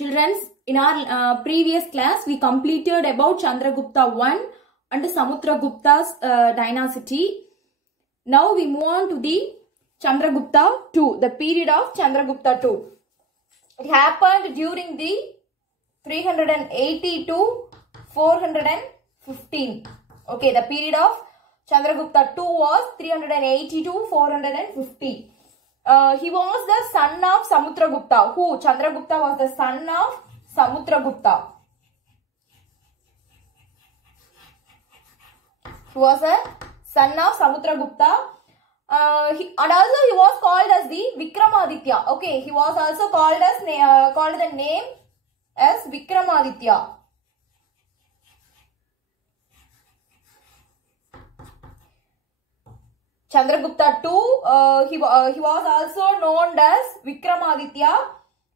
Children, in our previous class, we completed about Chandragupta I and Samudragupta's dynasty. Now we move on to the Chandragupta II, the period of Chandragupta II. It happened during the 380 to 415. Okay, the period of Chandragupta II was 380 to 450. He was the son of Samudragupta. Who? Chandragupta was the son of Samudragupta. He was a son of Samudragupta. And also he was called as the Vikramaditya. Okay, he was also called as the name as Vikramaditya. Chandragupta II, he was also known as Vikramaditya.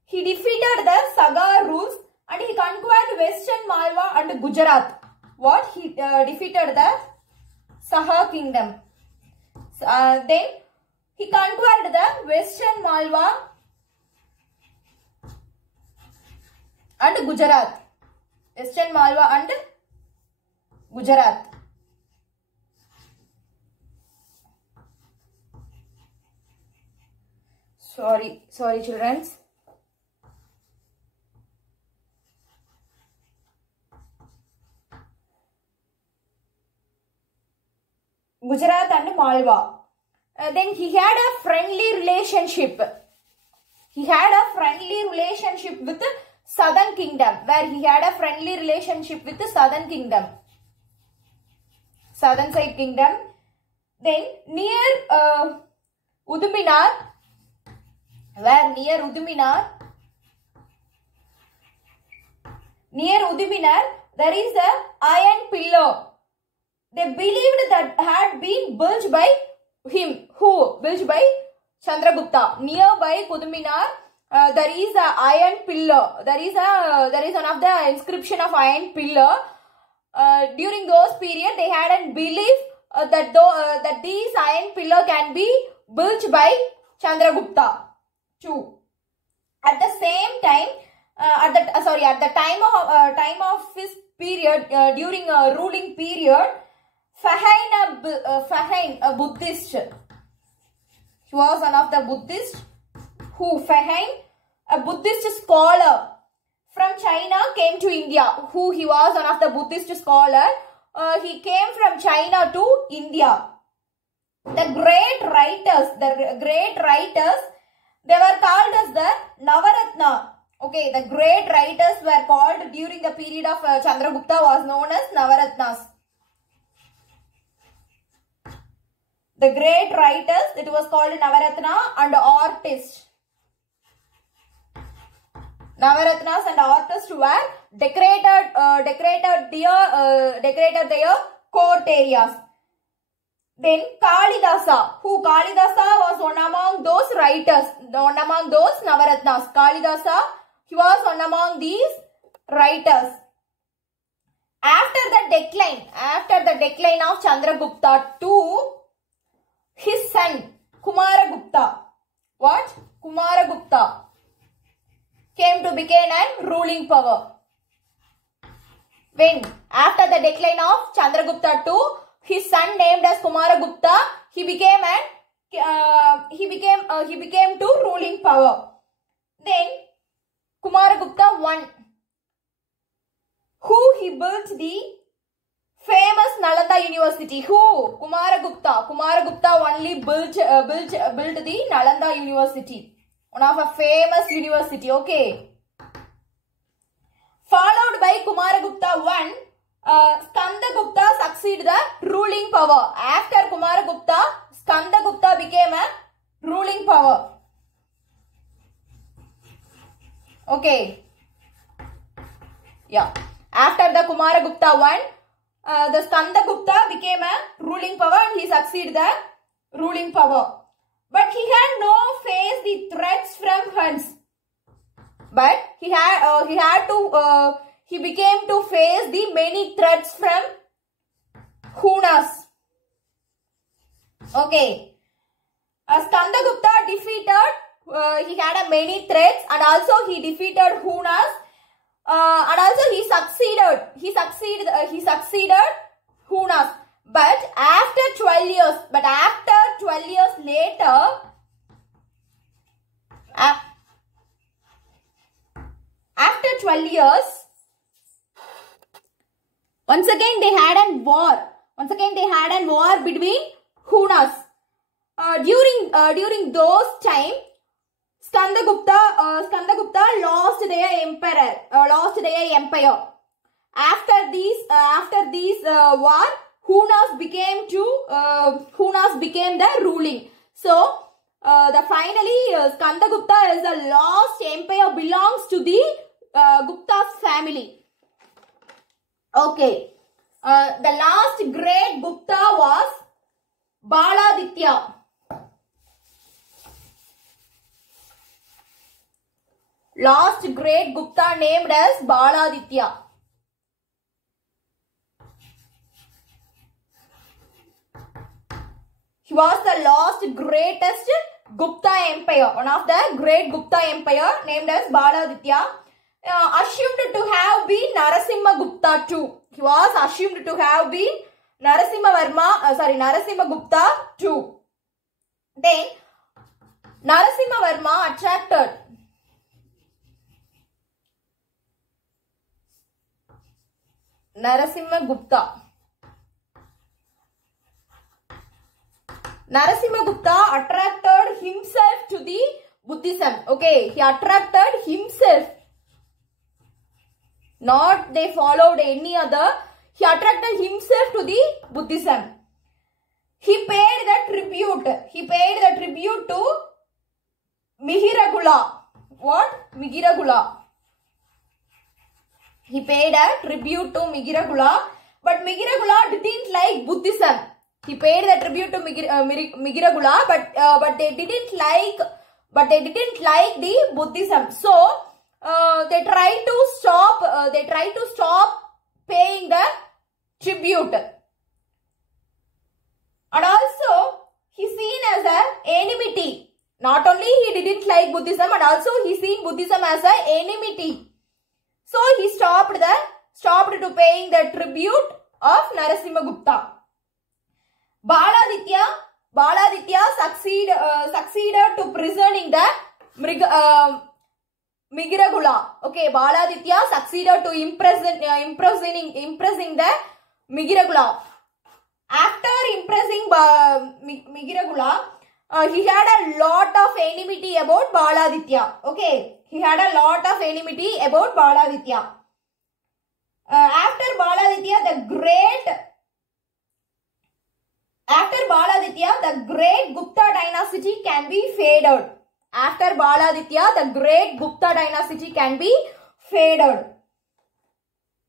He defeated the Saga Rus and he conquered Western Malwa and Gujarat. What? He defeated the Saha kingdom. Then he conquered the Western Malwa and Gujarat. Western Malwa and Gujarat. Sorry children. Gujarat and Malwa. Then he had a friendly relationship. He had a friendly relationship with the Southern Kingdom. Where he had a friendly relationship with the Southern Kingdom. Southern side kingdom. Then near Uduminar. Where near Uduminar, there is a iron pillar. They believed that had been built by him. Who? Built by Chandragupta. Nearby Uduminar, there is a iron pillar. There is one of the inscription of iron pillar. During those period, they had a belief that these iron pillar can be built by Chandragupta. At the same time, at the time of his period, during a ruling period, Fahain, a Buddhist. He was one of the Buddhists. Who? Fahain, a Buddhist scholar from China, came to India. Who? He was one of the Buddhist scholar. He came from China to India. The great writers, they were called as the Navaratna. Okay, the great writers were called during the period of Chandragupta was known as Navaratnas. The great writers, it was called Navaratna, and artists. Navaratnas and artists were decorated their court areas. Then Kalidasa. Who? Kalidasa was one among those writers, one among those Navaratnas. Kalidasa, he was one among these writers. After the decline of Chandragupta II, his son Kumaragupta, what? Kumaragupta came to become a ruling power. When? After the decline of Chandragupta II, his son named as Kumaragupta, he became to ruling power. Then Kumaragupta I, who he built the famous Nalanda University. Who? Kumaragupta. Kumaragupta only built the Nalanda University, one of a famous university. Okay. Followed by Kumaragupta I, Skandagupta succeeded the ruling power. After Kumaragupta, Skandagupta became a ruling power. Okay. Yeah. After the Kumaragupta I, the Skandagupta became a ruling power and he succeeded the ruling power. But he had no face the threats from Huns. But he became to face the many threats from Hunas. Okay. Skandagupta defeated he had many threats, and also he defeated Hunas, and also he succeeded Hunas. But after 12 years later, after 12 years, once again they had a war. Between Hunas. During those time, Skandagupta lost their empire. After this war, Hunas became the ruling. So finally Skandagupta is the last empire belongs to the Gupta's family. Okay. The last great Gupta was Baladitya. Last great Gupta named as Baladitya. He was the last greatest Gupta empire. One of the great Gupta empire named as Baladitya. Assumed to have been Narasimha Gupta too. He was assumed to have been Narasimha Gupta too. Then Narasimha Varma attracted Narasimha Gupta attracted himself to the Buddhism. Okay, he attracted himself. Not they followed any other. He attracted himself to the Buddhism. He paid the tribute to Mihiragula. What? Mihiragula. He paid a tribute to Mihiragula, but Mihiragula didn't like Buddhism. He paid the tribute to Mihiragula, but they didn't like the Buddhism. So they tried to stop paying the tribute. And also he seen as an enmity. Not only he didn't like Buddhism, but also he seen Buddhism as an enmity. So he stopped to paying the tribute of Narasimha Gupta. Baladitya succeeded to prisoning the Mihiragula. Okay, Baladitya succeeded to imprisoning the Mihiragula. After impressing Mihiragula, he had a lot of enmity about Baladitya. Okay, he had a lot of enmity about Baladitya. After Baladitya, the great Gupta dynasty can be faded. After Baladitya, the great Gupta dynasty can be faded.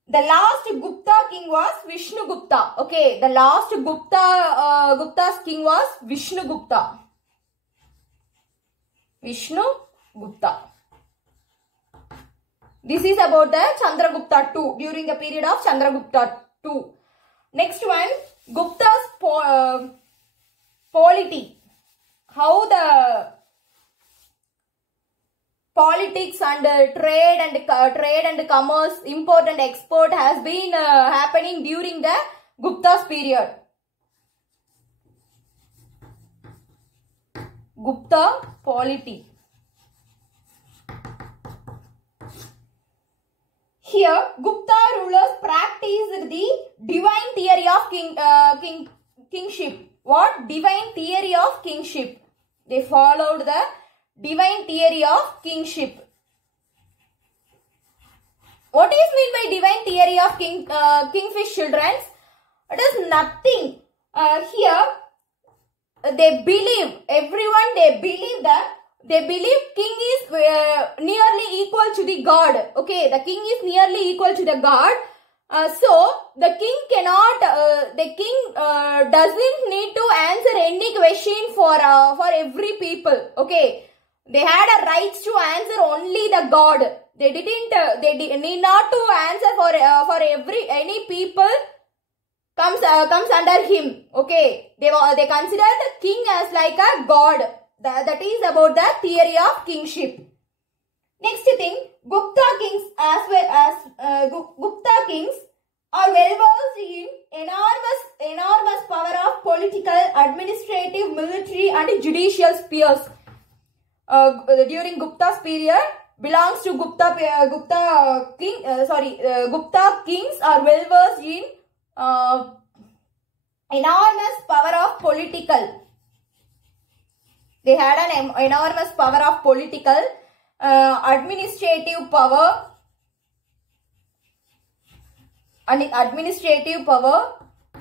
The last Gupta king was Vishnu Gupta. Okay, the last Gupta's king was Vishnu Gupta. Vishnu Gupta. This is about the Chandragupta II, during the period of Chandragupta II. Next one, Gupta's polity. How the politics and trade and commerce, import and export has been happening during the Gupta's period. Gupta polity. Here, Gupta rulers practiced the divine theory of kingship. What? Divine theory of kingship. They followed the divine theory of kingship. What is meant by divine theory of kingfish, children? It is nothing. Here, they believe king is nearly equal to the god. Okay, the king is nearly equal to the god. So the king doesn't need to answer any question for every people. Okay, they had a right to answer only the god. They need not to answer for any people comes under him. Okay, they consider the king as like a god. that is about the theory of kingship. Next thing, Gupta kings as well as Gupta kings are well versed in enormous power of political, administrative, military and judicial spheres. During Gupta's period belongs to Gupta kings are well versed in enormous power of political. They had an enormous power of political, administrative power,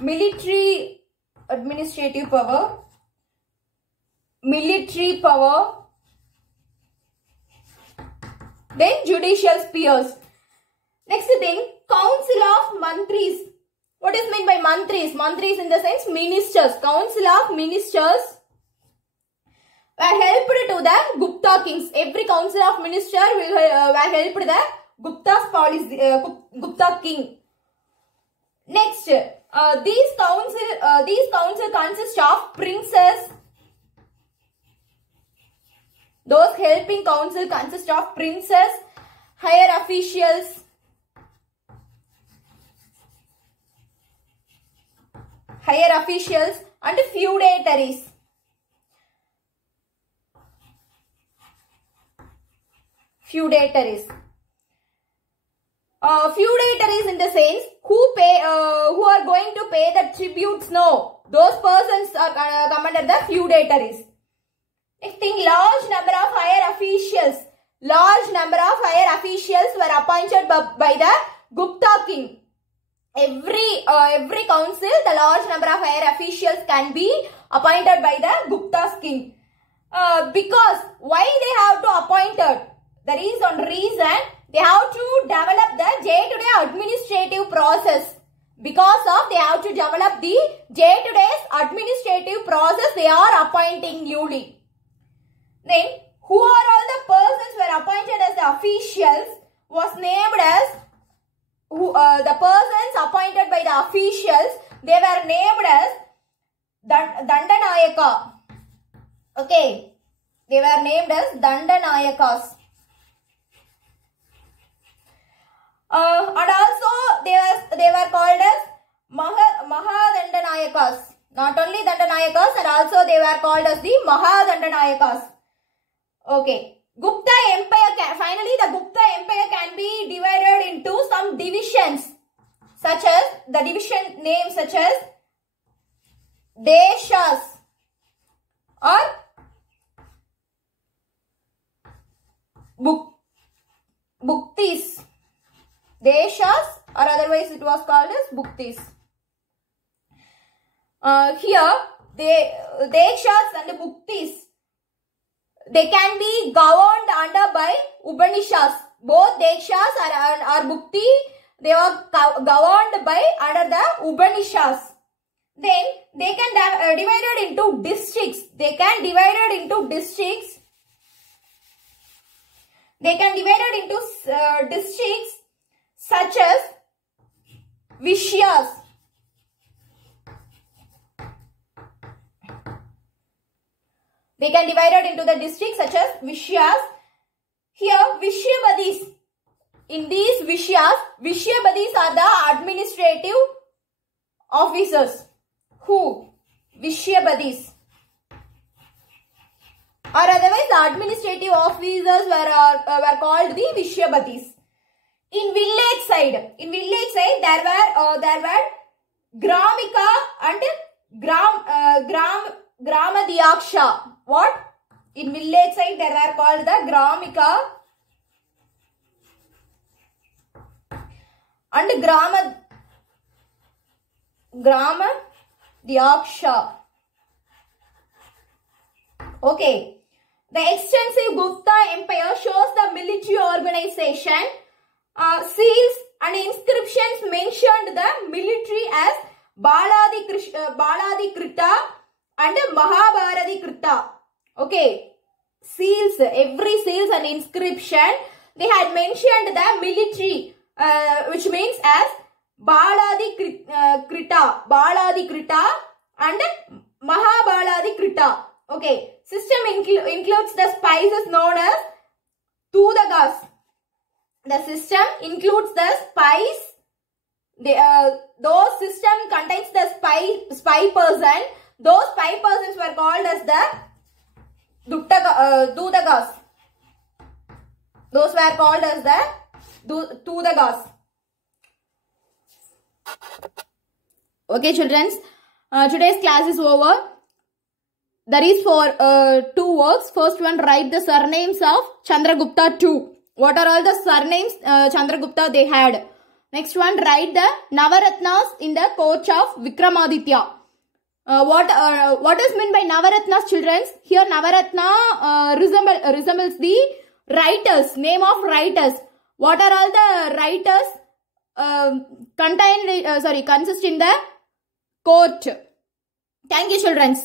military power, then judicial spheres. Next thing, Council of Mantris. What is meant by Mantris? Mantris in the sense ministers. Council of Ministers were helped to the Gupta kings. Every council of minister were helped the Gupta's policy, Gupta king. Next, these council consist of princes. Those helping council consist of princes, higher officials, and feudatories. Feudatories in the sense who are going to pay the tributes. No, those persons are come under the feudatories. Next thing, large number of higher officials were appointed by the Gupta king. Every council, the large number of higher officials can be appointed by the Gupta's king. Because why they have to appoint it? There is one reason. They have to develop the day-to-day administrative process. Because of they have to develop the day-to-day administrative process, they are appointing newly. Then, who are all the persons were appointed as the officials was named as, the persons appointed by the officials, they were named as Dandanayaka. Okay, they were named as Dandanayakas. And also they were called as Mahadandanayakas. Not only Dandanayakas, and also they were called as the Mahadandanayakas. Okay. Gupta Empire finally the Gupta Empire can be divided into some divisions, such as the division names such as Deshas or Buktis. Deshas, or otherwise it was called as Buktis. Here, Deshas and Buktis, they can be governed under by Upanishads. Both Deshas or Bukti, they were governed by under the Upanishads. Then they can divided into districts. They can divided into districts. They can divided into districts such as Vishyas. They can divided into the districts such as Vishyas. Here Vishyabadis. In these Vishyabadis are the administrative officers. Who? Vishyabadis. Or otherwise the administrative officers were called the Vishyabadis. In village side there were Gramika and Gramadhyaksha. What? In village side there were called the Gramika and Gramadhyaksha. Okay. The extensive Gupta Empire shows the military organization. Seals and inscriptions mentioned the military as Baladi Krita and Mahabharati Krita. Okay. Seals, every seals and inscription, they had mentioned the military, which means as Baladi Krita and Mahabharati Krita. Okay. system includes the spices known as Tudagas. The system includes the spice. Those system contains the spy person. Those spy persons were called as the Dudagas. Those were called as the Tudagas. Okay, children. Today's class is over. There is for 2 works. First one, write the surnames of Chandragupta II. What are all the surnames Chandragupta they had? Next one, write the Navaratnas in the coach of Vikramaditya. What is meant by Navaratnas, children? Here Navaratna resembles the writers, name of writers. What are all the writers consist in the court? Thank you, children.